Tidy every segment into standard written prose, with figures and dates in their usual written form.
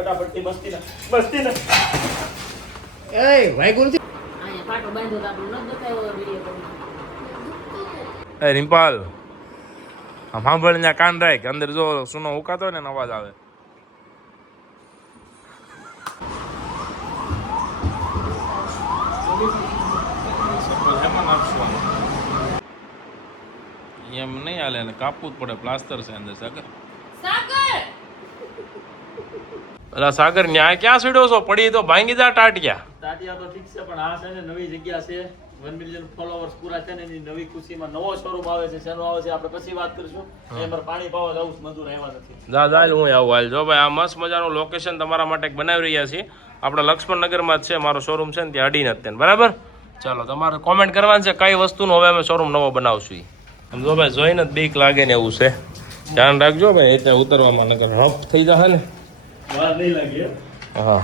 ફટાફટથી મસ્તી ના એ ભાઈ ગુરુજી આયા પાટો બાંધ્યો તો આપણને ન બતાવ્યો વિડિયો કરી. એ રિમ્પાલ આમ સાંભળીને કાન રાખ અંદર જો સુનો ઉકાતો હોય ને અવાજ આવે. એમ નહીં હાલે ને કાપવું જ પડે પ્લાસ્ટર છે અંદર. સાગર અલા સાગર ન્યાય ક્યાં સીડો છો? પડી તો ભાંગી જા ટાટિયા. તાટિયા તો ઠીક છે પણ આ છે ને નવી જગ્યા છે 1 મિલિયન ફોલોવર્સ પૂરા છે ને એની નવી ખુશીમાં નવો શોરૂમ આવે છે. શેનો આવે છે આપણે પછી વાત કરીશું. એમાં પાણી પાવા જવું છે, મજૂર આવ્યા નથી. જા જા હું આવું હાલ. જો ભાઈ આ મસ્ત મજાનું લોકેશન તમારા માટે બનાવી રહ્યા છીએ. આપણે લક્ષ્મણનગરમાં જ છે મારો શોરૂમ છે ને ત્યાં અડીને જ ત્યાં. બરાબર, ચાલો તમારે કોમેન્ટ કરવાની છે કઈ વસ્તુનો હવે અમે શોરૂમ નવો બનાવશું. સમજો ભાઈ, જોઈને જ બીક લાગે ને એવું છે. ધ્યાન રાખજો ભાઈ, એટલે ઉતરવામાં નકર હપ થઈ જશે ને. વાર નહીં લાગે. હા,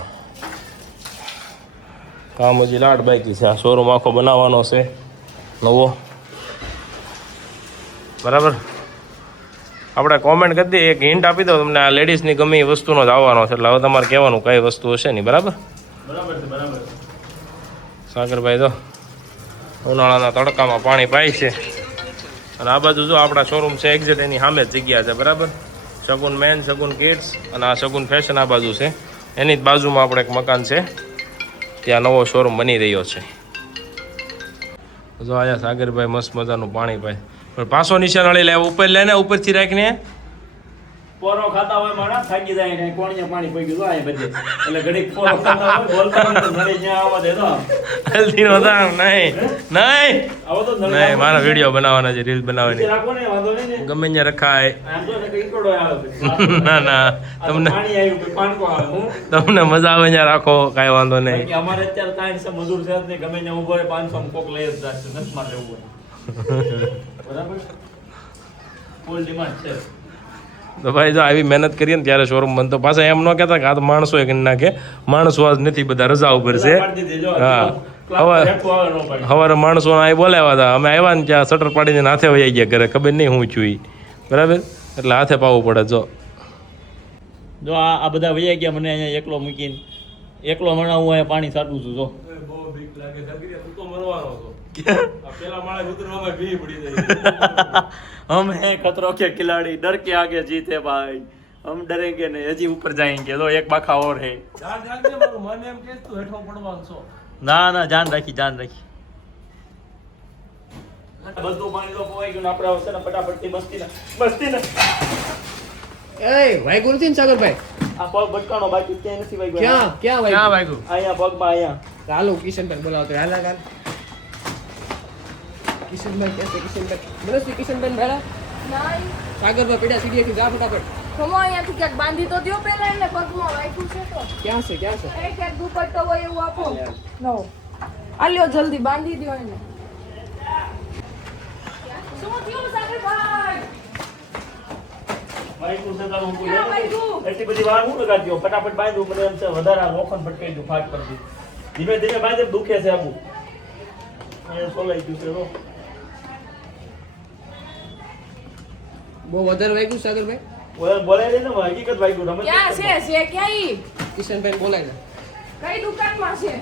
કામ હજી લાટ બાકી છે. આ શોરૂમ આખો બનાવવાનો છે નવો. બરાબર, આપણે કોમેન્ટ કરી દઈએ, એક હિન્ટ આપી દો તમને. આ લેડીઝની ગમે એ વસ્તુનો જ આવવાનો છે એટલે હવે તમારે કહેવાનું કઈ વસ્તુ હશે નહીં. બરાબર બરાબર છે, બરાબર. સાગરભાઈ તો ઉનાળાના તડકામાં પાણી પાય છે. અને આ બાજુ જો આપણા શોરૂમ છે એક્ઝેક્ટ એની સામે જ જગ્યા છે. બરાબર, શગુન મેન, શગુન કિડ્સ અને આ શગુન ફેશન આ બાજુ છે. એની જ બાજુમાં આપણે એક મકાન છે, ત્યાં નવો શોરૂમ બની રહ્યો છે. જો આયા સાગરભાઈ મસ્ત મજાનું પાણી પાય. પણ પાછો નીચે નળી લે, ઉપર લે ને, ઉપરથી રાખીને પોરો ખાતા હોય માણા થાકી જાય ને કોણીએ પાણી પી ગયું આ બધે એટલે ઘડીક પોરો ખાતા હોય બોલતા હોય તો નળી ન્યા આવવા દે તો જલ્દી નો દામ નહીં નહીં આવો તો નળી નહીં. મારા વિડીયો બનાવવાના છે, રીલ બનાવવાની. રાખો ને વાંધો નહીં ને. ગમે ત્યાં રખાય. આમ તો ને કઈ કોડો આવે ના ના, તમને પાણી આવ્યું કે પાણકો આવે હું તમને મજા આવે ત્યાં રાખો, કાંઈ વાંધો નહીં. કે અમારે અત્યારે કાંઈ છે મજૂર છે જ નહીં. ગમે ત્યાં ઉભો રહે 500 માં કોક લઈ જ જશે. નસમાં લેવું હોય બરાબર, ફૂલ ડિમાન્ડ છે. તો ભાઈ જો આવી મહેનત કરીએ ને ત્યારે શોરૂમ બનતો. પાછા એમ ન કહેતા કે આ તો માણસો કરી નાખે. માણસો આજ નથી, બધા રજા ઉપર છે. હા, સવારે માણસો અહીં બોલાવ્યા હતા, અમે આવ્યા ને ત્યાં શટર પાડીને હાથે વહી ગયા ઘરે. ખબર નહીં હું છું ઈ. બરાબર, એટલે હાથે પાવું પડે. જો આ બધા વૈયા ગયા, મને અહીંયા એકલો મૂકીને એકલો મણા હું અહીંયા પાણી છાંટું છું. જો બહુ બીક લાગે સગીરે, તું તો મરવાનો છો. પેલા માળે ઉતરવામાં ભી પડી જાય. हम हैं खतरों के खिलाड़ी, डर के आगे जीते भाई, हम डरेंगे नहीं, हजी ऊपर जाएंगे. तो एक बाखा और है. જાન રાખજે, મારું મને એમ કે તું હેઠો પડવાનો છો. ના ના, જાન રાખી, જાન રાખી. બધું પાણી તો પોવાઈ ગયું. આપણે આવશે ને ફટાફટથી મસ્તી ના એ ભાઈ ગુરુજી ને સાગરભાઈ આ પગ ભટકાણો બાકી ક્યાંય નથી વાગ્યો. ક્યાં ભાઈ ક્યાં વાગ્યું? અહીંયા પગમાં અહીંયા. ચાલો કિશનભાઈ બોલાવતો હાલા ગાલ. કિશનભાઈ ક્યાં છે? કિશનભાઈ બરસ કિશનભાઈ ભેળા નહીં સાગરભાઈ પડ્યા સીડીએથી જા ફટાફટ. ખમો અહીંયાથી ક્યાંક બાંધી તો દ્યો પેલા એને પગમાં વાગ્યું છે તો ક્યાં છે ક્યાં છે? એ ક્યાંક દુપટ્ટો હોય એવું આપો. નો આલ્યો જલ્દી બાંધી દ્યો એને. શું થયું સાગરભાઈ? વાગ્યું છે તારું ઊભું ક્યાં રહે. વાગ્યું? એટલી બધી વાર હું લગાડ્યો. ફટાફટ બાંધ્યું. મને એમ છે વધારે આ મોખન ભટકાઈ ગયું, ફાટ કરી દીધું. ધીમે ધીમે બાંધે, દુખે છે આબુ. અહીંયા સોલાઈ ગયું છે. બહુ વધારે વાગ્યું સાગરભાઈ? બોલાય ને હકીકત વાગ્યું. રમત ક્યાં છે ક્યાં ઈ? કિશનભાઈ બોલાય ને કઈ દુકાનમાં છે?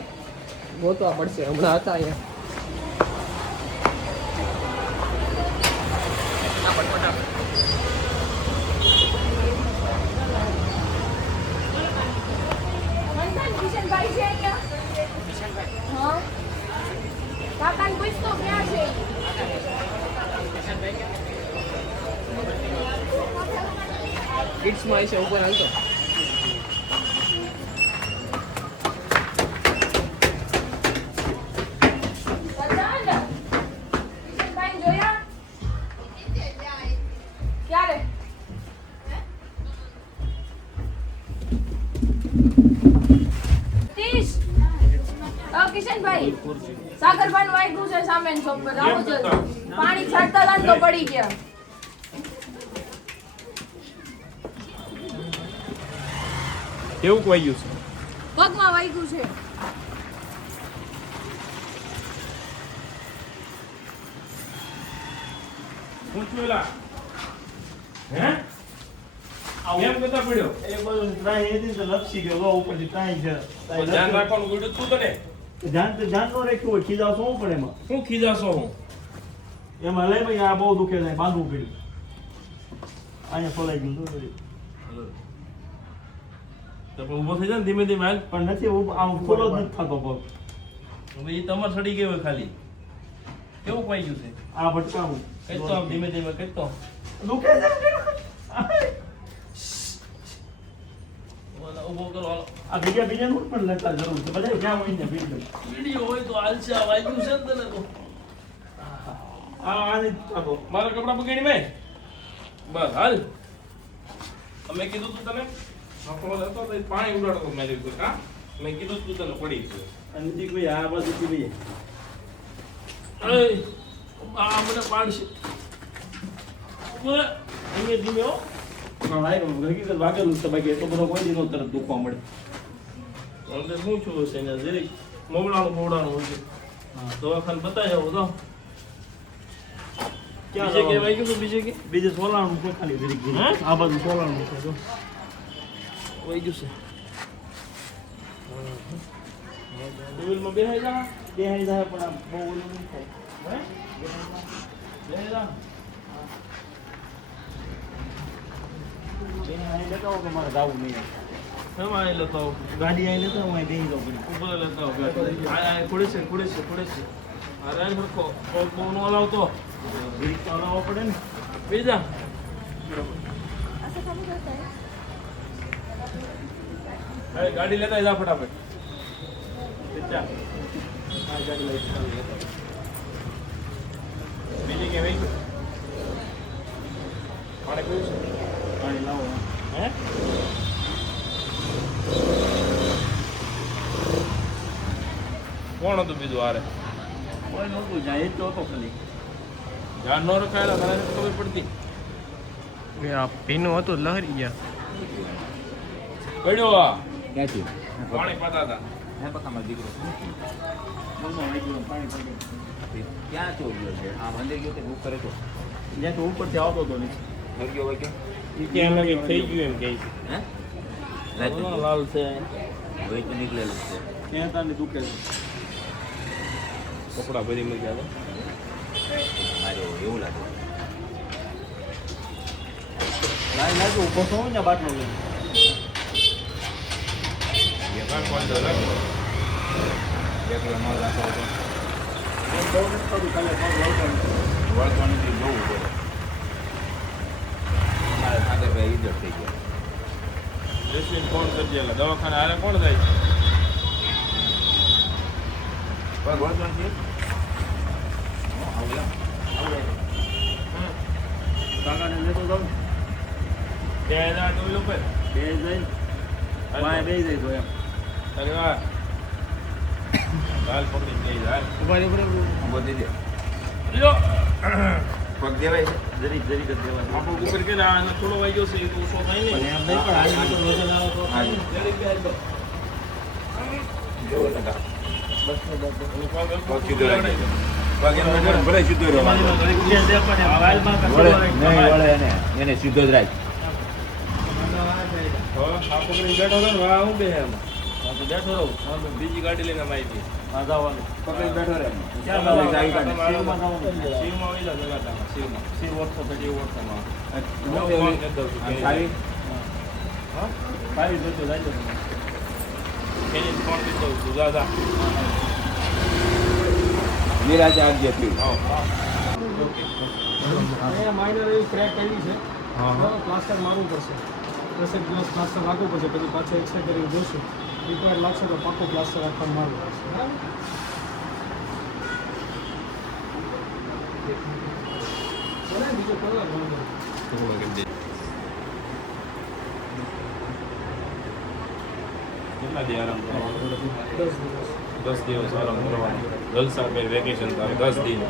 ગોતવા પડશે, હમણાં હતા અહીંયા. મંથન કિશનભાઈ છે અહીંયા? હા, કાકાને પૂછતો ક્યાં છે ઈ? કિડ્સમાં છે ઉપર હાલતો. સજાન કિશનભાઈ જોયા? ક્યારે? કિશનભાઈ સાગરભાઈ નું વાગ્યું છે સામે શોપ પર. આવો જલ્દી. પાણી છાંટતા હતા ને તો પડી ગયા. કેવું વાગ્યું છે? પગમાં વાગ્યું છે. શું થયું? હે એમ કરતા પડ્યો એ બધું ત્રાહી હતી તો લપસી ગયો લો ઉપરથી ત્રાહી છે પણ ધ્યાન રાખવાનું ગોડ્યું તું તને ધ્યાન તો ધ્યાન નો રાખ્યું હોય ખીજાવ શું પડે એમાં શું ખીજાશો હું એમાં લઈ ભાઈ આ બહુ દુખે છે બાંધવું પડ્યું અહીંયા ફોલાઈ ગયું તો તો પણ ઊભો થઈ જાય ને ધીમે ધીમે હાલ પણ નથી આમ ફોલો જ નથી થતો પગ હવે એ તમારે સડી ગયો હોય ખાલી કેવું પાઈ ગયું છે આ ભટકાવું કઈ તો આમ ધીમે ધીમે કઈ તો દુખે છે ઊભો કરો હાલો આ બીજા નું પણ લેતા જરૂર છે બધા ક્યાં હોય ને વિડીયો હોય તો હાલશે આ વાગ્યું છે ને તને તો આ નથી થતો મારા કપડા પકડી મેં બસ હાલ અમે કીધું તું તને નકરો હતો તો પાણી ઉડાડતો મેરી ઉપર હા મેં કીધું તું તને પડી ગયું અને જી ભાઈ આ બાજુથી ભાઈ અય આ મને પાડશે ઉપર અહીંયા ધીમે હો પણ આ હકીકત વાગેલું છે બાકી એટલો બધો કોઈ દિનો તરત દુખવા મળે અંદર શું છું હશે ને જરીક મોવડાનું હોય છે દવાખાને બતાવી આવો તો બીજે કે વાગ્યું તો બીજે કે બીજે સોલાનું છે ખાલી જરીક હે? આ બાજુ સોલાનું છે જો વાગ્યું છે મોબાઈલમાં બેહાઈ જા દેહાઈ જાય પણ આ બહુ ઓલું નહીં થાય હે બેહાઈ જા દેહાઈ લેતા હો તો મારે જાવું નહીં એમાં અહીં લેતા આવો ગાડી અહીં લેતા હું અહીં બેસી જાઉં પડી ઉપર લેતા આવો આ ખોડે છે અરે સરખો બહુ નો લાવતો જરીક તો હલાવવો પડે ને બીજા असं खाली करताय અરે ગાડી લેતા જા ફટાફટ જા આ ગાડી લઈ બીજી કે ભાઈ પાણી પીવું છે પાણી લાવો હે કોણ હતું બીજું હારે કોઈ નહોતું જાય એ જ તો હતો ખાલી ધ્યાન ન રખાયેલા મને નથી ખબર પડતી આ પીનું હતું લહરી ગયા પડ્યો આ ક્યાંથી પાણી પાતા હતા હે પકામાં દીકરો બોલમાં વાગ્યું પાણી પડી ક્યાં છો ગયો છે આ મંદિર ગયો કે ઉપર હતો જ્યાં તો ઉપરથી આવતો હતો નહીં લગ્યો હોય કે એ ક્યાં લાગે થઈ ગયું એમ કહે છે હે ઓલો લાલ છે હોય તો નીકળેલું છે ત્યાં તાને દુખે છે કપડા ભરી મૂક્યા હતા મારે એવું લાગે લાઈ લાગે ઊભો થયો ને બાટલો લઈને એકલો ન રાખો તો એમ બહુ નથી થતું કાલે પગ વળવાનું છે. વળવાનું થી જોવું પડે અમારે સાથે ભાઈ ઈજર થઈ ગયા જસ્મીન ફોન કરજે એટલે દવાખાને હારે કોણ જાય પગ વળવાનું છે કાકાને લેતો જાઉં ત્યાં જા તો લોકો બે જઈને વાય બે જાય તો એમ અરે વાહ હાલ પકડી જઈ જાય ઉભો થઈ દે લ્યો પગ દેવાય છે જરીક જરીક જ દેવાનું આપણો ઉપર કે આ થોડો વાગ્યો છે એ તો ઓછો થાય પણ નહીં એમ નહીં પણ આજે તો વજન આવે તો હા. જલ્દી બેસ દો. જોવો લગા હું પગ પગ સીધો રાખજો પગ એમ વળે, ભલે સીધો રહ્યો વાંધો નહીં. જરીક ઉઠે છે પણ એમ વાયલમાં કાંઈ વળે ખબર નહીં નહીં. વળે એને સીધો જ રાખ હવે આ પકડીને બેઠો હતો ને વાહ હું બે એમાં હા તો બેઠો રહું હા તો બીજી ગાડી લઈને આવી હતી આ જવાનું. પકડી બેઠો રહે ક્યાં ચાવી જવાનું? કાઢે. શિવમાં જવાનું. શિવમાં આવી જા જગાટામાં શિવમાં શિવ ઓળખો તો શિવ ઓળખામાં હું કેવું? આમ ચાવી હા સારી જોજો જાજો તમે. ખેલી ફોન કરી દઉં છું જા જા નિરાજે આપજે પીવું અહીંયા માઇનર એવી ક્રેક આવી છે પ્લાસ્ટર મારવું પડશે 10 દિવસ પ્લાસ્ટર રાખવું પડશે પછી પાછા એક્સરે કરીને જોશું રિક્વાયર લાગશે તો પાકું પ્લાસ્ટર રાખવાનું મારવું પડશે બરાબર બોલે બીજો કરો વાંધો નહીં. કેટલા દી આરામ કરવાનો 10 દિવસ 10 દિવસ આરામ કરવાનો જલસા પે વેકેશન તારે 10 દિન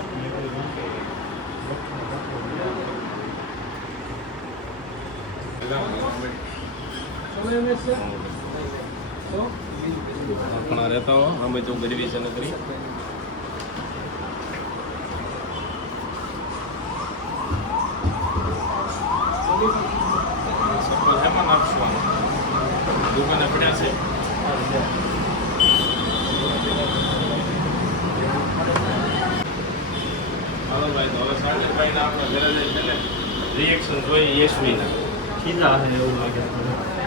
તમે એમ છે તો ઘણા રહેતા હો અમે તો ગરીબી છે નકરી સફળ હે દુકાને પડ્યા છે. હાલો ભાઈ, તો હવે સાગરભાઈને આપણે ઘરે જઈને પહેલે રિએક્શન જોઈએ યશવીના. કીધા હે એવું લાગે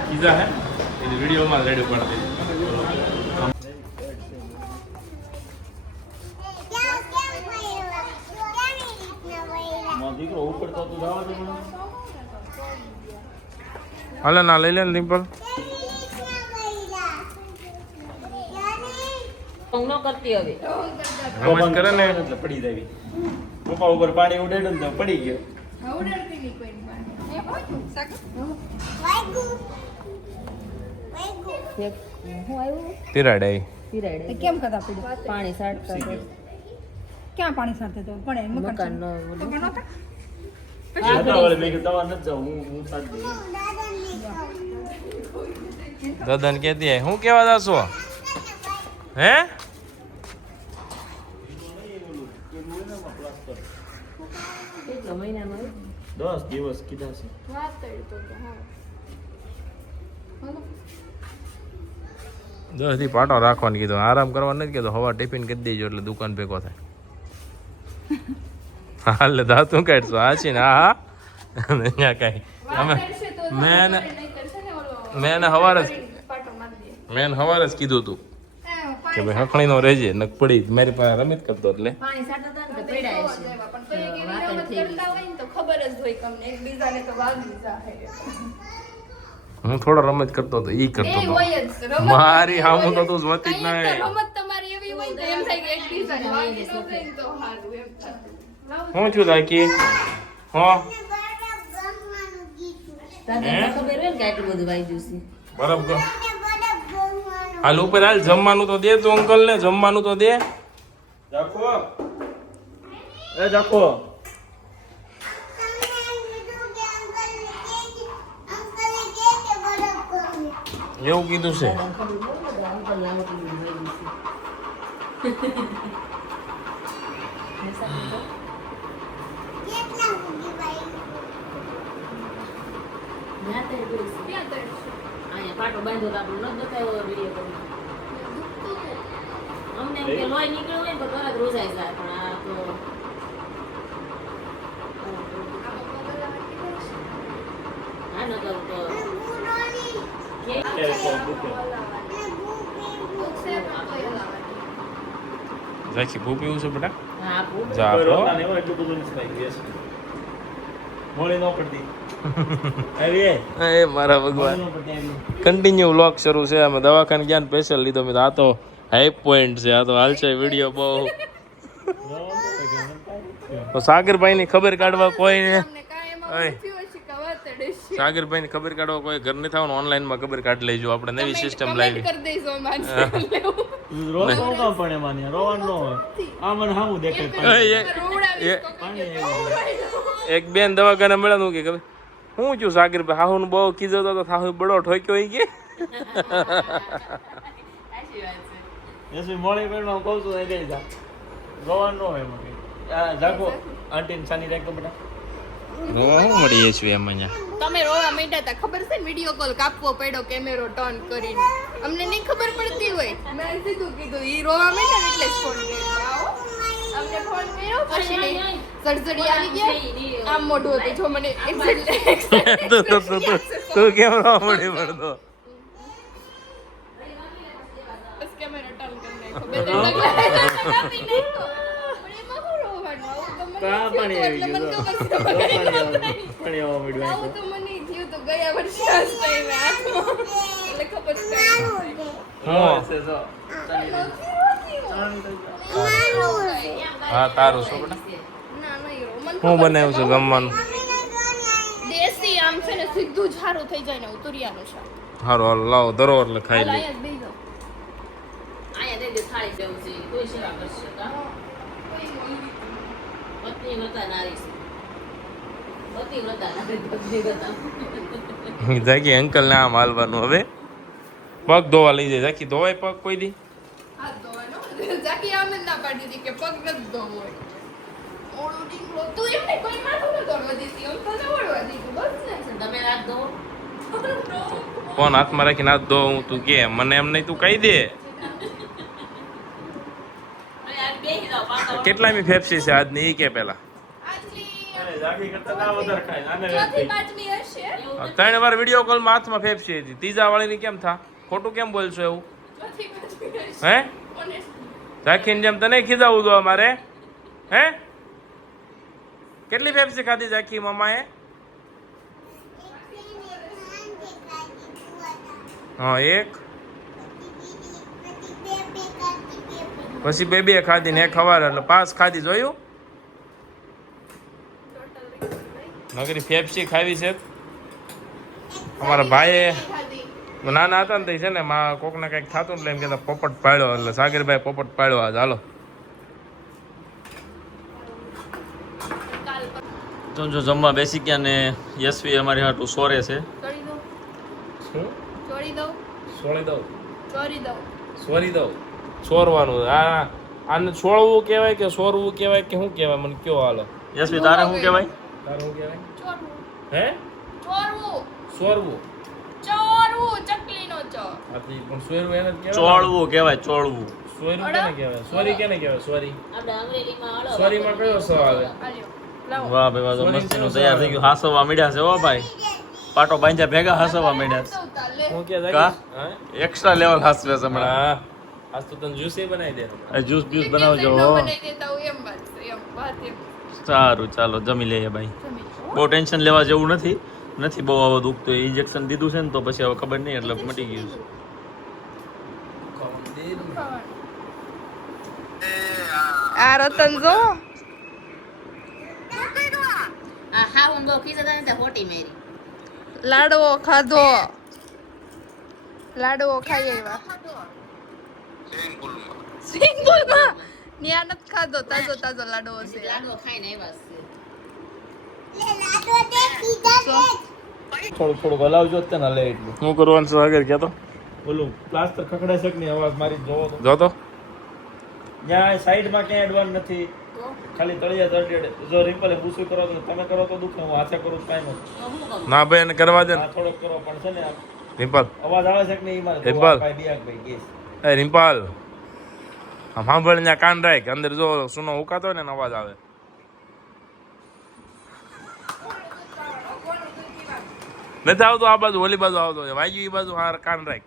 કીધા હે એટલે વિડીયોમાં રેડી કરી દઈએ. દીકરો ઉપર તો તું જવા દે મને. હાલે ના લઈ લે ને ડિમ્પલ. હું ન કરતી હવે. રમત કરે ને એટલે પડી જાય. પપ્પા ઉપર પાણી ઉડેડું ને તો પડી ગયો. ઉડાડતી નહીં કોઈ પણ. એ હોય સાગર. હું આવ્યું તિરાડે તિરાડે કેમ કરતા પડ્યું? પાણી સાટતા હતા. ક્યાં પાણી સારતે તો પણ મકાન નો તો નહોતા? હતા વળી મેં કીધું દવા નથી જાઉં હું સાચી દઉં. દાદાને કહેતી હે, હું કેવા દાસો હે કેટલો મહિનાનો આવ્યો? 10 દિવસ કીધા છે. વાત કરી તો હા. હાલો. 10 દી પાટો રાખવાનું કીધું, આરામ કરવાનું નથી કીધું. હવા ટિફિન કરી દેજો એટલે દુકાન ભેગો થાય. હાલે દાતું કાઢશો આ છે ને હા અહીંયા કઈ અમે મેં હવારે જ કીધું તું કે ભાઈ હકણી નો રહેજે નક પડી મારી પાસે રમત કરતો એટલે પાણી સાટતા હતા ને તો પડ્યા છે. પણ તો એક એવી રમત કરતા હોય ને તો ખબર જ હોય તમને એકબીજાને તો વાગી જાય. હું થોડો રમત કરતો હતો ઈ કરતો એ હતો હોય જ રમત. મારી હામું તો તું જોતી જ કંઈ નહીં. એક રમત તમારી એવી હોય તો એમ થાય કે એકબીજાને વાગી ન જાય ને તો સારું એમ થાય. હું છું લાકી હો તને તો ખબર હોય ને કે આટલું બધું વાગ્યું છે. બરાબર હાલ ઉપર હાલ જમવાનું તો દે તું અંકલ ને જમવાનું તો દે. જાખો એ જાખો એવું કીધું છે અંકલ લાવો કે બધું વાગ્યું છે. ત્યાં તો એટલું છે. ક્યાં તરફ? અહીંયા પાટો બાંધ્યો તો આપણને નથી બતાવ્યો વિડીયો કરીને. અમને એમ કે લોહી નીકળ્યું હોય ને તો તરત રોજાઈ જાય પણ આ તો હા ન કરું તો રાખી બહુ પીવું છે બેટા હા આપું. જા કોઈ આપો. રોટલા ને એવો એટલું બધું નથી ખાઈ ગેસ મોળી ન પડતી આવી એ એ મારા ભગવાન મોળી ન પડતી આવી કન્ટિન્યુ વ્લોગ શરૂ છે અમે દવાખાને ગયા ને સ્પેશિયલ લીધો મેં આ તો હાઈ પોઈન્ટ છે આ તો હાલ છે વિડીયો બહુ તો સાગરભાઈ ની ખબર કાઢવા કોઈ તમને કાંઈ એમાં ઓય. નથી હોય છે કે વાતડે છે. સાગરભાઈ ની ખબર કાઢવા કોઈ ઘર નહીં થવાનું ઓનલાઈન માં ખબર કાઢી લેજો આપણે નવી સિસ્ટમ Comment લાવી કરી દઈશું અમારે લેવું. રોવાનું કામ પણ એમાં નહીં રોવાનું ન હોય આ મને હામું દેખાય પાણી. રોવડાવીશ તો પાણી રોવડાવીશ. એક બેન દવાખાને મળ્યા કે ખબર હું છું સાગરભાઈ હાહુ બહુ કીધો તો હાહુ બડો ઠોક્યો ઈ કે સાચી વાત છે. યશવી મોળી પેટમાં હું કહું છું એ ગઈ જા રોવાનું ન હોય એમાં કંઈ. આ જાગો આંટીને સાની રાખતો બેટા હું મળીએ છીએ એમ અહીંયા તમે રોવા માંડ્યા હતા ખબર છે ને વિડીયો કોલ કાપવો પડ્યો કેમેરો ટર્ન કરીને અમને નહીં ખબર પડતી હોય મેં સીધું કીધું ઈ રોવા માંડ્યા ને એટલે જ ફોન કર્યો આવો અમને ફોન કર્યો પછી સળસળી આવી ગયા આમ મોઢું હતું જો મને તું કેમ રો મળી પડતો બસ કેમેરો ટર્ન કરી નાખ્યો બે ત્રણ કાપી નાખ્યો પણ એમાં શું રોવાનું આવું તો મને કા પાણી આવી એટલે મને ગયું ખબર છે પાણી આવવા મળ્યું આવું તો મને થયું તો ગયા વર્ષે આ ટાઈમે હાથમાં એટલે ખબર છે હા છે જો હા તારું શું બેટા ના નહીં રો મને હું બનાવ્યું છે જમવાનું દેશી આમ છે ને સીધું જ સારું થઈ જાય ને ઉતુરિયાનું શાક સારું હાલો લાવો દરો એટલે ખાઈ હાલ લઈ અહીંયા જ બેસી જાઓ. અહીંયા દઈ દે થાળી દેવું છે કોઈ સેવા કરશે કા પત્ની વ્રતા નારી છે પતિ વ્રતા નારી પત્ની વ્રતા જાકી અંકલ ને આમ હાલવાનું હવે પગ ધોવા લઈ જાય જાકી ધોવાય પગ કોઈ દી હાથ ધોવાનો જાકી આમ જ ના પાડી દીધી કે પગ નથી ધોવો હોય. ઓળું ડીંગલો તું એમને કોઈ માથું ન ધોવા દીધી આમ તો ન વળવા દીધું બસ ને તમે રાત દો ફોન હાથમાં રાખીને હાથ ધો હું તું કે મને એમ નહીં તું કહી દે બેસી જાઓ પાછા કેટલામી ફેફસી છે આજની ઈ કે પેલા અરે જાગી કરતા ના વધારે ખાય આને ચોથી પાંચમી હશે 3 વાર વિડીયો કોલમાં હાથમાં ફેફસી હતી ત્રીજા વાળીની કેમ થા ખોટું કેમ બોલશો એવું ચોથી પાંચમી હશે હે Honestly. ઝાંખીને જેમ તને ખીજાવું દો અમારે હે કેટલી ફેફસી ખાધી ઝાંખી મમ્માએ હા એક પછી બે ખાધી ને એક ખવાર એટલે 5 ખાધી જોયું નગરી ફેફસી ખાવી છે અમારા ભાઈએ ખાધી. નાના હતા ને તે છે ને માં કોકને કંઈક થતું એટલે એમ કહેતા પોપટ પાડ્યો એટલે સાગરભાઈ પોપટ પાડ્યો આજ હાલો કાલ તો જો જમવા બેસી ગયા ને યશવી અમારી હાટું સોરે છે ચોરી દઉં શું ચોરી દઉં સોળી દઉં ચોરી દઉં સોરી દઉં સોરવાનું આને છોડવું કહેવાય કે સોરવું કહેવાય કે શું કહેવાય મને કયો હાલો યશવી તારે શું કહેવાય તારું શું કહેવાય ચોરવું હે ચોરવું સોરવું ચોરવું ચકલીનો ચોર આથી પણ સોરવું એને જ કહેવાય ચોળવું કહેવાય ચોળવું સોયરું કેને કહેવાય સોરી કેને કહેવાય સોરી આપણે અંગ્રેજીમાં હળો સોરીમાં કયો સ આવે આલ્યો લાવો વાહ ભાઈ વાહ તો મસ્તીનું તૈયાર થઈ ગયું હાસવા માંડ્યા છે હો ભાઈ પાટો બાંધ્યા ભેગા હાસવા માંડ્યા છે સૌતા લે હું કે કા હા એક્સ્ટ્રા લેવલ હાસવે છે હમણાં હા આજ તો તને જ્યુસ બનાવી દે જ્યુસ બ્યુસ બનાવજો ન હો બનાવી દેતા હું એમ વાત છે, એમ વાત એમ સારું ચાલો જમી લઈએ ભાઈ જમી લો. બહુ ટેન્શન લેવા જેવું નથી બહુ આવો દુખતો ઇન્જેક્શન દીધું છે ને તો પછી હવે ખબર નહીં એટલે મટી ગયું છે આ રતન જો આ હાવન બહુ ખીજાતા ને ત્યાં હોટી મેરી લાડવો ખાધો લાડવો ખાઈ આવ્યા સ્વિંગપુલમાં ન્યા નથી ખાધો તાજો તાજો લાડવો છે લાડવો ખાઈને આવ્યા છે થોડુંક હલાવજો જ ને લે એટલું શું કરવાનું છે આગળ કહેતો ઓલું પ્લાસ્ટર ખખડાય છે કે નહીં અવાજ મારી જોવો તો જો તો ત્યાં સાઈડમાં ક્યાંય એડવાન્સ નથી ખાલી તળિયા તળિયે જો રિમ્પલે પૂછું કરો તો તમે કરો તો દુખે હું હાથે કરું તો કાંઈ નથી તો હું કહું ના ભાઈ એને કરવા દે ને આ થોડોક કરો પણ છે ને આ રિમ્પલ અવાજ આવે છે કે નહીં એમાં રિમ્પલ. ભાઈ બિયાકભાઈ ગેસ એ રિમ્પલ આમ સાંભળ ત્યાં કાન રાખ અંદર જો સુનો ઉકાતો હોય ને એનો અવાજ આવે નથી આવતો આ બાજુ ઓલી બાજુ આવતો હોય વાગ્યું એ બાજુ હા કાન રાખ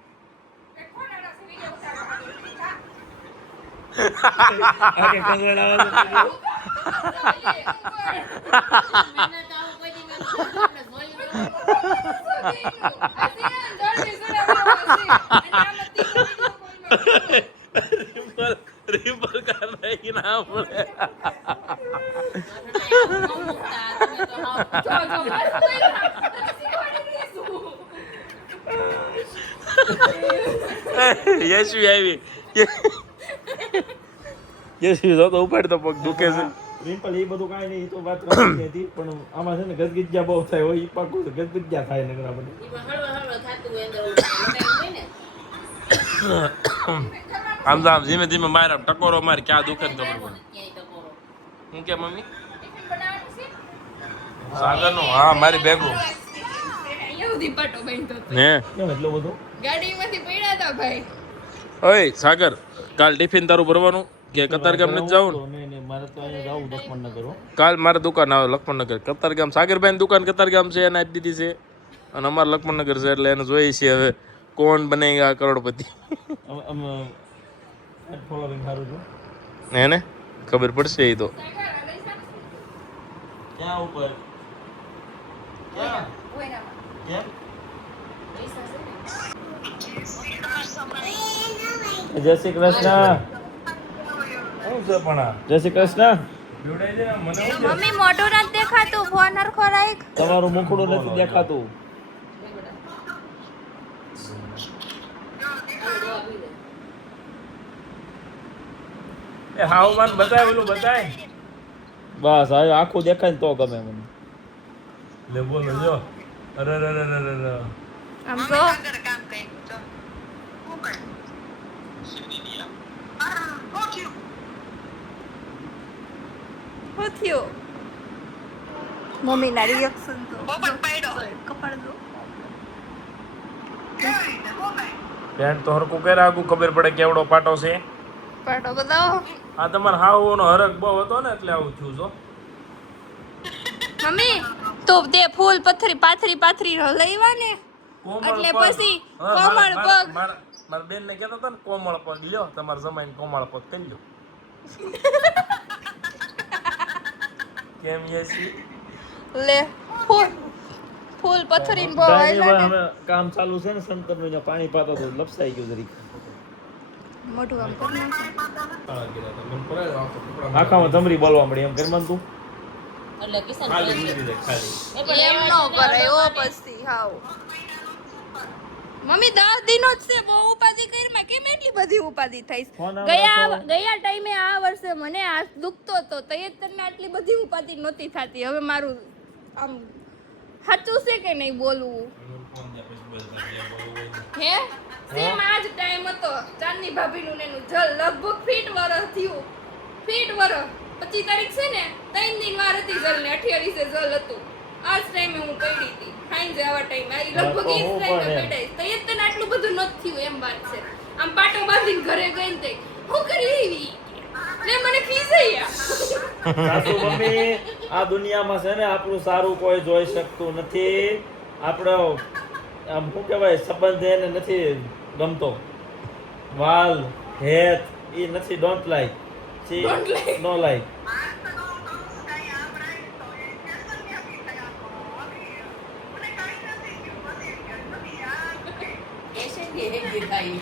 આ કે કંગળ આવે છે મહેનત આવો કોઈ દી મેં આપણે જોયું રિમ્પલ કાન રાખી ના પડે યશવી આવી યશવી જો તો ઉપાડ તો પગ દુખે છે રિમ્પલ એ બધું કાંઈ નહીં એ તો વાત રમતી હતી પણ આમાં છે ને ગજગજ્યા બહુ થાય હોય એ પાકું છે ગજગજ્યા થાય નકરા બધું એમાં હળવો હળવો થતું હોય અંદર લડાઈ હોય ને આમ તો આમ ધીમે ધીમે માર ટકોરો માર ક્યાં દુખે ને ખબર પડે ક્યાંય ટકોરો હું કે મમ્મી સાગર નું હા મારી ભેગું અહીંયા સુધી પાટો બાંધ્યો હતો. હે કેમ એટલું બધું ગાડીમાંથી પડ્યા હતા ભાઈ ઓય સાગર કાલ ટિફિન તારું ભરવાનું કે કતારગામ નથી જવું ને? નહીં મારે તો અહીંયા જવું લક્ષ્મણનગર હો કાલ મારે દુકાન આવે લક્ષ્મણનગર કતારગામ સાગરભાઈ ની દુકાન કતારગામ છે એને આપી દીધી છે અને અમારે લક્ષ્મણનગર છે એટલે એને જોઈએ છે હવે કોણ બનેગા કરોડપતિ આમ ફોલોવિંગ સારું છું એને ખબર પડશે એ તો ક્યાં ઉપર ક્યાં કેમ જય શ્રી કૃષ્ણ શું છે પણ આ? જય શ્રી કૃષ્ણ જોડાઈ દે ને, મને શું છે? મમ્મી મોઢું નથી દેખાતું ફોન હરખો રાખ તમારું મુખડું નથી દેખાતું એ હાવમાન બતાય ઓલું બતાય બસ હવે આખું દેખાય ને તો ગમે મને લે બોલો જો અરે અરે અરે અરે અરે આમ જો શું થયું મમ્મી ના રિએક્શન તો કપાળ દો પેન્ટ તો હરકું કર્યા આગું ખબર પડે કેવડો પાટો છે. પાટો બતાવો. આ તમારે હાવનો હરક બહુ હતો ને એટલે આવું થયું છો. મમ્મી તો તે ફૂલ પાથરી લઈવા ને કોમળ એટલે પગ. પછી હા, કોમળ મારા- પગ. મારા બેન ને કહેતો હતો ને કોમળ પગ લ્યો તમારે જમાઈને કોમળ પગ કરી લો. કેમ યસી લે ફૂલ પથરીને બહુ કાંઈ નહીં, આયલા હવે ને. અમે કામ ચાલુ છે ને શંકરનું, અહીંયા પાણી પાતો તો લપસાઈ ગયું જરીક. મોઢું આમ કરી નાખો. આખામાં ધમરી બોલવા મળી એમ કરી મન તું એટલે કિશન ખાલી મૂકી દે, ખાલી. એ પણ એમ નો કરાય ઓ પછી હાવ. મમ્મી 10 દિનો જ છે બહુ ઉપાધિ કરી માં કેમ એટલી બધી ઉપાધિ થઈ ફોન આવે ગયા ટાઈમે આ વર્ષે મને આ દુખતો હતો તો એ તને આટલી બધી ઉપાધિ નહોતી થતી. હવે મારું આમ સાચું છે કે નહીં બોલવું હે સેમ આજ ટાઈમ હતો ચાંદની ભાભીનું ને એનું જલ લગભગ ફીટ વરસ થયું. ફીટ વરસ 25 તારીખ છે ને 3 દિન વાર હતી જલ ને 28 જલ હતું. આજ ટાઈમે હું પડી હતી ખાઈને આવા ટાઈમે આ લગભગ એ જ ટાઈમે પડાઈ તો એ તને આટલું બધું નથી થયું એમ વાત છે. આમ પાટો બાંધીને ઘરે ગઈ ને તે હું કરી એવી લે મને ખીજાયા. સાસુ મમ્મી આ દુનિયામાં છે ને આપણું સારું કોઈ જોઈ શકતું નથી. આપણો આમ શું કહેવાય સંબંધ એને નથી ગમતો. વાલ હેત એ નથી ડોન્ટ લાઈક સી નો લાઈક. એશે કે એક દેખાય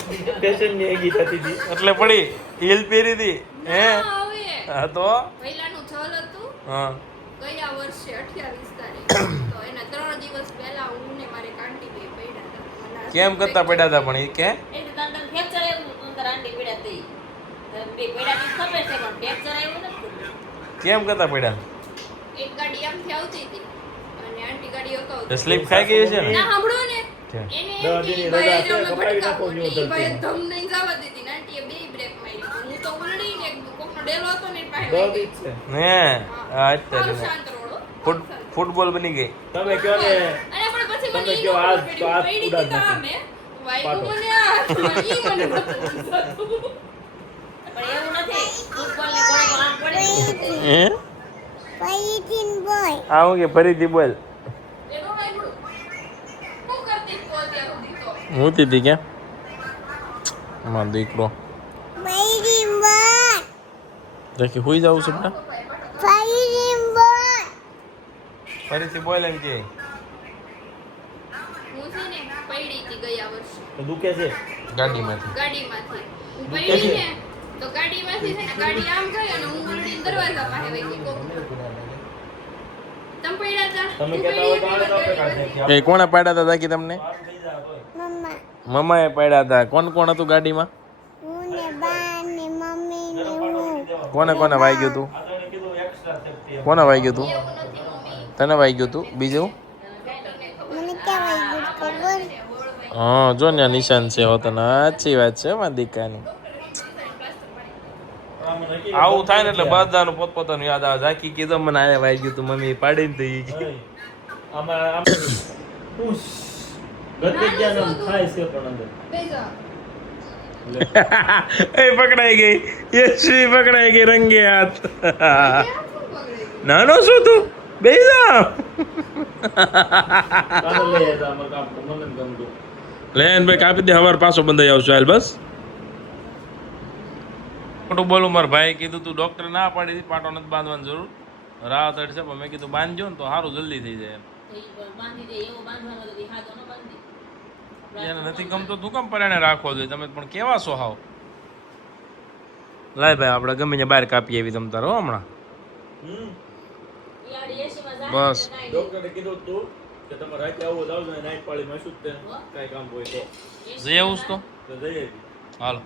પેશન્ટની એગી થતી હતી. એટલે પડી હીલ પહેરી હતી હે હવે હા તો પહેલાનું જલ હતું હા ગયા વર્ષે 28 તારીખ તો એના 3 દિવસ પહેલા હું ને મારી કાંટી બે પડ્યા હતા. મને કેમ કરતા પડ્યા હતા પણ એ કે એ તો તંતર ફ્રેક્ચર આવ્યું તંતર આંટી પીડા થઈ બે પીડા ની ખબર છે પણ ફ્રેક્ચર આવ્યું નથી. કેમ કરતા પડ્યા એક ગાડી આમથી આવતી હતી અને આંટી ગાડી અકાવતી. સ્લીપ ખાઈ ગઈ છે ને ના સાંભળો ને કે? એને દસ એમ કે દિનની ભાઈ રજા છે, અમને કપાઈ ભટકાવો. નાખો એટલે ઈ જો ભાઈએ ધરતીમાં. ધમ નહીં જવા દીધી ને આંટીએ બે બ્રેક મારી. હું તો ઉલડી ને કોકનો ડેલો હતો ને એની પાસે દર્દ વહી ઈ જ છે. હે હા. આ સાવ અત્યારે શાંત રોડો. ફૂટબોલ બની ગઈ તમે કહો ને અને પણ પછી તમે મને ઈ કહો ન આજ ખબર તો આજ પડી. ઉડાડ પડી નાખી. હતી તો આમે વાયગું પાટો. મને આ હાથમાં, ઈ મને બતાવ્યું. પણ એવું નથી ફૂટબોલ ને કોણે આમ પડે હે આ હું કે ફરીથી બોલ એનો વાયગું. શું કરતી તું અત્યાર સુધી તો? હું હતી કે મારો દીકરો દેખી હુઈ જાવ છે બેટા ફરીથી બોલ એમ કે હું છે ને પડી હતી ગયા વર્ષે તો દુખે છે. ગાડીમાંથી ગાડીમાંથી. હું પડી ને તો ગાડીમાંથી છે ને ગાડી આમ ગઈ અને હું ઉલટીને દરવાજા પાસે વઈ ગઈ. કોક તમે પડ્યા હતા? તમે તું કહેતા હોય તો પડી આવે તો હતી? આપણે કાઢી નાખીએ. એ કોણે પાડ્યા હતા તાકી તમને સારું થઈ જાય તોય. મમ્માએ પાડ્યા હતા કોણ કોણ હતું ગાડીમાં કોને કોને વાગ્યું તું આ તો એને કીધું extra safety એમ. કોને વાગ્યું તું એવું નથી મમ્મી. તને વાગ્યું તું બીજું મને હા જો ને આ નિશાન છે હોતો ને સાચી વાત છે મારી દીકરાની આમ નક્કી આવું થાય ને એટલે બધાનું પોતપોતાનું યાદ આવે ઝાકી કીધું મને આને વાગ્યું તું મમ્મી પાડીને તો ઈ કે. આમાં ઉશ. ગતિ જ્ઞાન આમ થાય છે પણ અંદર. બેજા. એ પકડાઈ ગઈ યશ્વી પકડાઈ ગઈ રંગે હાથ નાનો શું તું બેજા કાલે લઈ આવ્યા અમારે કામ તો મને જ ગમતું. લેન ભાઈ કાપી દે હવાર પાછો બંધાઈ આવશે હાલ બસ ખોટું બોલું મારા ભાઈ કીધું તું ડોક્ટર ના પાડી હતી પાટો નથી બાંધવાની જરૂર રાહત અડશે પણ મેં કીધું બાંધજો ને તો સારું જલ્દી થઈ જાય બાંધી દે એવો બાંધવાનો તો હાથો ન બાંધી એને નથી ગમતો તું કેમ પરાણે રાખવો જોઈએ તમે પણ કેવા છો હાવ લાય ભાઈ આપણે ગમે ત્યાં બહાર કાપી આવી તમ તારો હમણાં યાડી એસીમાં જાય બસ. એટલે કાંઈ ડોક્ટરે કીધું તું કે તમે રાતે આવો જ આવજો ને નાઈટ પાળીમાં શું જ તે કાંઈ કામ હોય તો જઈ આવું જ તો તો જઈ આવી. હાલો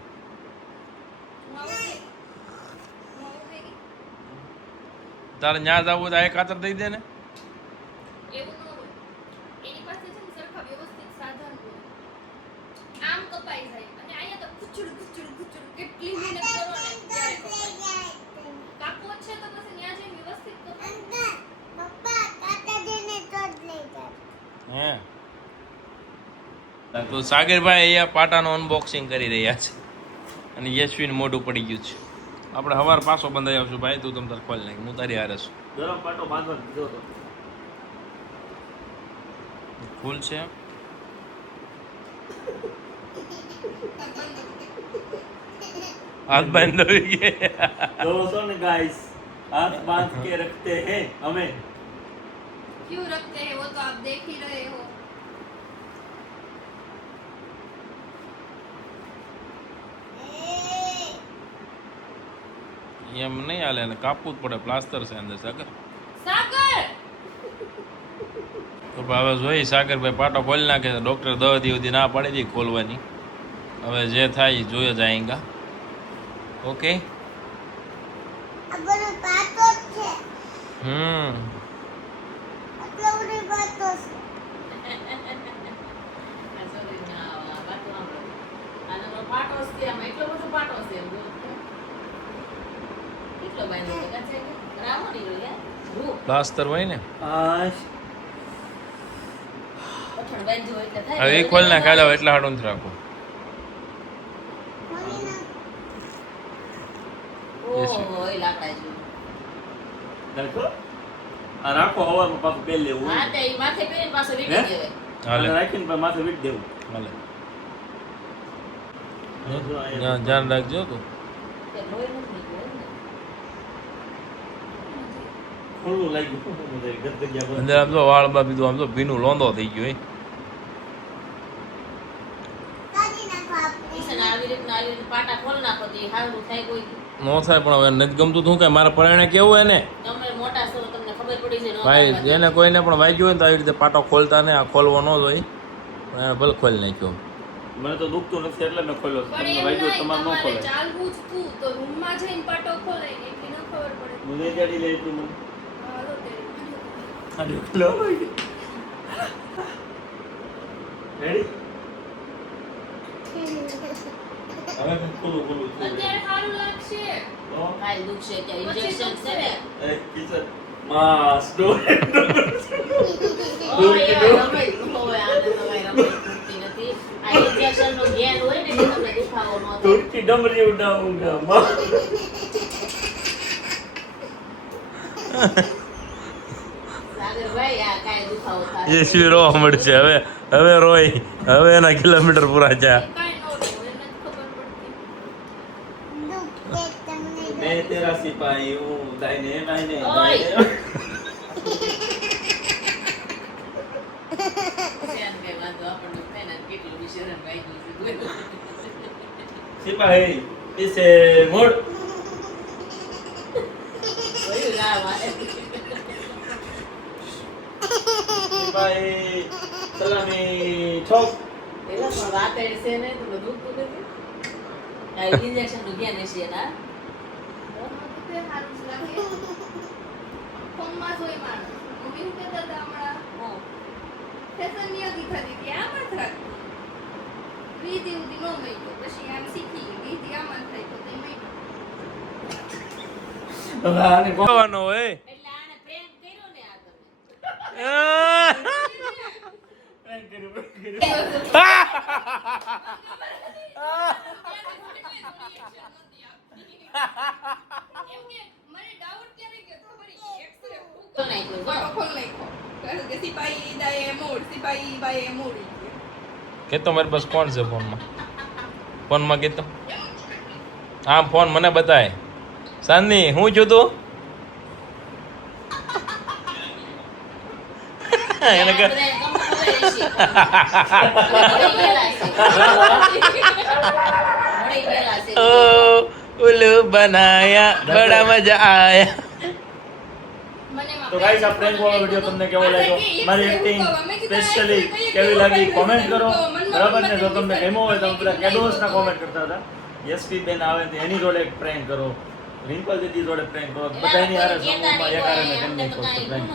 તારે ન્યા જવું હોય તો આ ખાતર દઈ દે ને એવું ન હોય. એની પાસે છે ને સરખા વ્યવસ્થિત સાધન હોય. આમ કપાઈ જાય અને અહીંયા તો ગુચડ કેટલી મહેનત કરો ને ત્યારે કપાય. કાપવો જ છે તો પછી ન્યા જઈને વ્યવસ્થિત કપાય. હે તો સાગરભાઈ અહીંયા પાટાનું અનબોક્સિંગ કરી રહ્યા છે અને યશવીન મોઢું પડી ગયું છે. આપણે સવાર પાછો બંધાઈ આવશું ભાઈ, તું તમ તાર ખોલી નાખ, હું તારી હારે છું. ગરમ પાટો બાંધવા દીધો હતો. ફૂલ છે. હાથ બાંધો જો છો ને ગાइस, हाथ बांध के रखते हैं हमें. क्यों रखते हैं वो तो आप देख ही रहे हो. એમ નહીં હાલે ને, કાપવું જ પડે, પ્લાસ્ટર છે અંદર. સાગર सागर તો હવે જોઈ સાગરભાઈ પાટો ખોલી નાખે છે. ડૉક્ટર 10 દી સુધી ના પાડી દી ખોલવાની. હવે જે થાય એ જોયો જાયગા. ઓકે. પ્લાસ્ટર હોય ને આશ હવે એ ખોલ નાખ. હાલો એટલા હાડું નથી રાખો. રાખો. આ રાખો હવામાં પાછું પહેરી લેવું. હાલે અને રાખીને પાછું માથે વીટ દેવું. હાલે ધ્યાન રાખજો તું. ખોલું લાગ્યું ગદગદિયા બંધ. અંદર આમ જો વાળ બા બીજું આમ જો ભીનું લોંદો થઈ ગયો હે. નો થાય પણ હવે નથી ગમતું. તું કે મારા પરાણે કેવું હે ને ભાઈ, એને કોઈને પણ વાગ્યું હોય ને તો આવી રીતે પાટો ખોલતા ને, આ ખોલવો ન જોઈએ. પણ એને ભલે ખોલી નાખ્યો. મને તો દુખતું નથી એટલે મેં ખોલ્યો. પણ તમને એમ વાગ્યું નહીં, તમારે ન તમારે ખોલાય. ચાલવું જ તું તો રૂમમાં જઈને પાટો ખોલાય ને એટલી ન ખબર પડે. મને જાડી લે એટલું મને. હાલો તેરી. આડો ખોલો. રેડી? હવે હું ખોલું ખોલું. અત્યારે સારું લાગશે. તો ઇન્જેક્શન છે ને એ કિચન માસ ડો. तुर्की डमरी उड़ाऊंगा माँ. યશવી રોવા મળશે હવે. હવે રોય. હવે એના કિલોમીટર પૂરા થયા. કાંઈ ન હોય, એને નથી ખબર પડતી. मैं तेरा सिपाही हूँ दाहिने दाहिने ओए. दाहिने. सिपाही इसे मोड़. सिपाही सलामी ठोक. તે સારું જ લાગે. ફોનમાં જોઈ માણસ. મમ્મી શું કહેતા હતા હમણાં? ફેશનની હતી થતી હતી, આમાં જ રાખતી. રીતિ ઉધી ન મળી પછી આમ શીખી ગઈ. રીતિ આમાં જ થઈ તો તે મળી. હવે આને કોણ ખાવાનો હોય. એમ કે મને ડાઉટ ક્યારે કે ખબર એક્સરે ફોટો ખોલ નાખ્યો. કારણ કે સિપાહી દાએ મોડ, સિપાહી બાએ મોડ. કેતો મારી પાસે કોણ છે ફોનમાં? ફોનમાં કેતો. હા ફોન મને બતાય. સાંજની હું જોતું એને કે ओ उल्लू बनाया बड़ा मजा आया. તો ગાઈસ આ પ્રેન્ક વાળો વિડિયો તમને કેવો લાગ્યો, મારી એક્ટિંગ સ્પેશિયલી કેવી લાગી કોમેન્ટ કરો. બરાબર ને? જો તમને ગમ્યો હોય તો પેલા કેડોસ ના કોમેન્ટ કરતા હતા. યશવી બેન આવે તો એની જોડે એક પ્રેન્ક કરો, રિંકલ દીદી જોડે પ્રેન્ક કરો, બધાની હારે સમૂહમાં એક હારે ને કેમ નહીં કરતો પ્રેન્ક.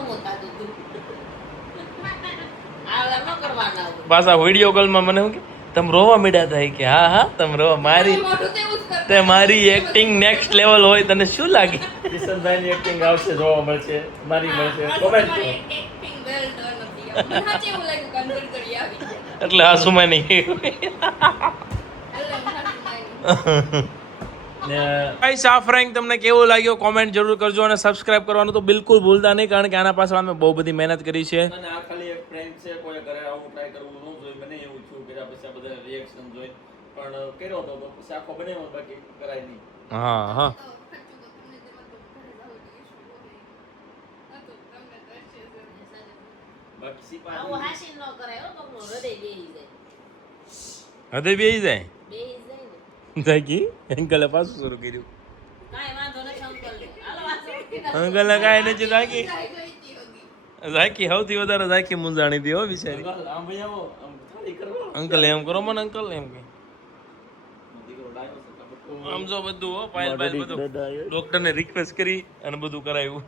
પાછા વિડીયો કોલમાં મને શું કે તમે રોવા મીડ્યા થાય કે હા હા તમે રોવા. મારી મોઢું તેવું જ કરતા. તે મારી એક્ટિંગ નેક્સ્ટ લેવલ હોય તને શું લાગે? કિશનભાઈની એક્ટિંગ આવશે, જોવા મળશે, મારી મળશે. કોમેન્ટ કરો. એક્ટિંગ વેલ ડન હતી. મને સાચે એવું લાગ્યું કન્વર્ટ કરી આવી ગયા. એટલે આ સુમાય નહીં ને ગાઈસ આ ફ્રેન્ક તમને કેવો લાગ્યો કોમેન્ટ જરૂર કરજો અને સબસ્ક્રાઇબ કરવાનું તો બિલકુલ ભૂલતા નહીં કારણ કે આના પાછળ અમે બહુ બધી મહેનત કરી છે અને આ ખાલી એક પ્રેન્ક છે, કોઈ ઘરે આવું ટ્રાય કરવું ન જોઈએ. મને એવું થયું કે પછી આ બધા રિએક્શન જોઈ પણ કર્યો તો પછી આખો બનાવ્યો બાકી કરાય નહીં. હા હા તો ખર્ચું તો તમને તેમાં તો ઘરે જવું તો issue હોય. આ તો તમને તો હશે જ. બાકી સીપા આવું હાસી ન કરાય હો, કોકનું હૃદય બેહી જાય. હૃદય બેહી જાય બેહી જાય ને. જાકી અંકલે પાછું શરૂ કર્યું કાંઈ વાંધો નથી અંકલને. હાલો વાંધો. અંકલે કાંઈ નથી જાકી જાય ગઈ હતી હોગી. જાકી સૌથી વધારે જાકી મૂંઝાણી હતી હો બિચારી આમ ભાઈ આવો આમ ખાલી કરો અંકલ એમ કરો મને અંકલ એમ કે દીકરો ડાયો છે આમ જો બધું હો ફાઇલ બધું ડોક્ટરને રિક્વેસ્ટ કરી અને બધું કરાવ્યું